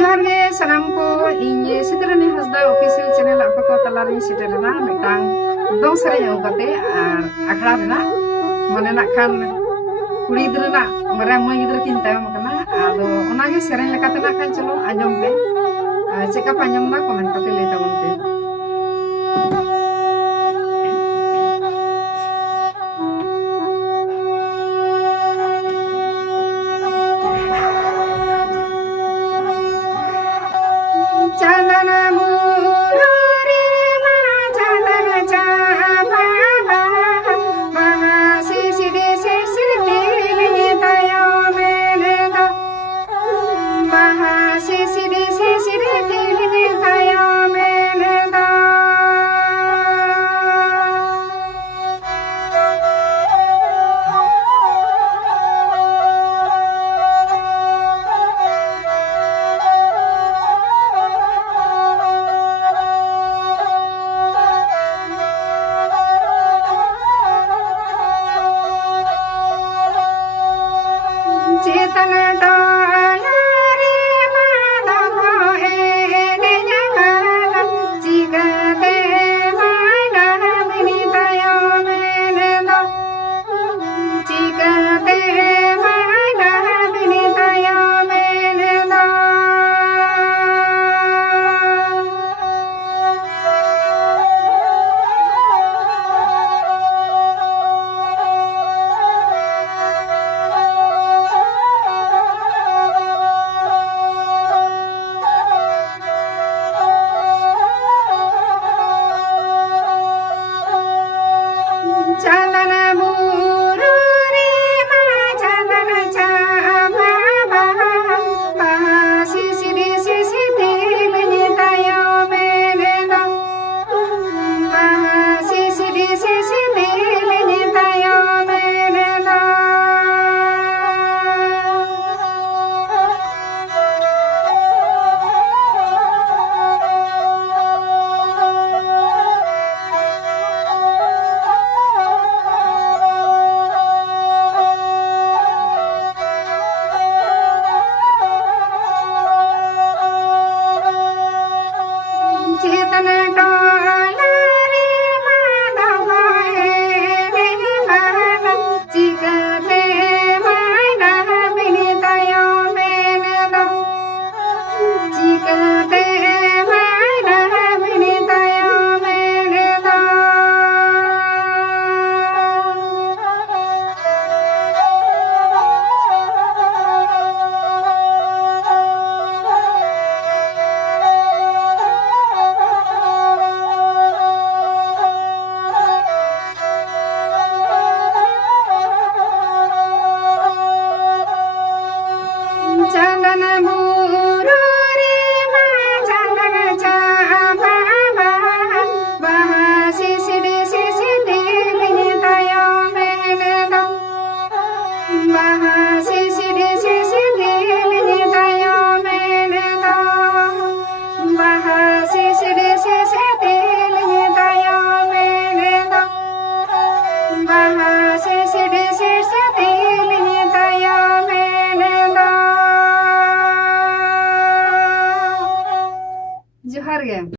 जोहार गे सनाम को इन सितरानी Hasda official channel आप को तलारी सिटरना मिटांग दो सरे होगते आखड़ा ना माने ना खान कुड़ी गिद्रा मरा मई गिद्रा किन तायम कना आदो ओनागे सेरेन लेकाते ना खान चलो आंजम पे चेका पांजम ना कमेंट करते ले ताबन पे चंदना मुरारी मना चंदना चाबा बाबा सिसिडे सिसिडे तेरे तायो मेरे दा बाहा सिसिडे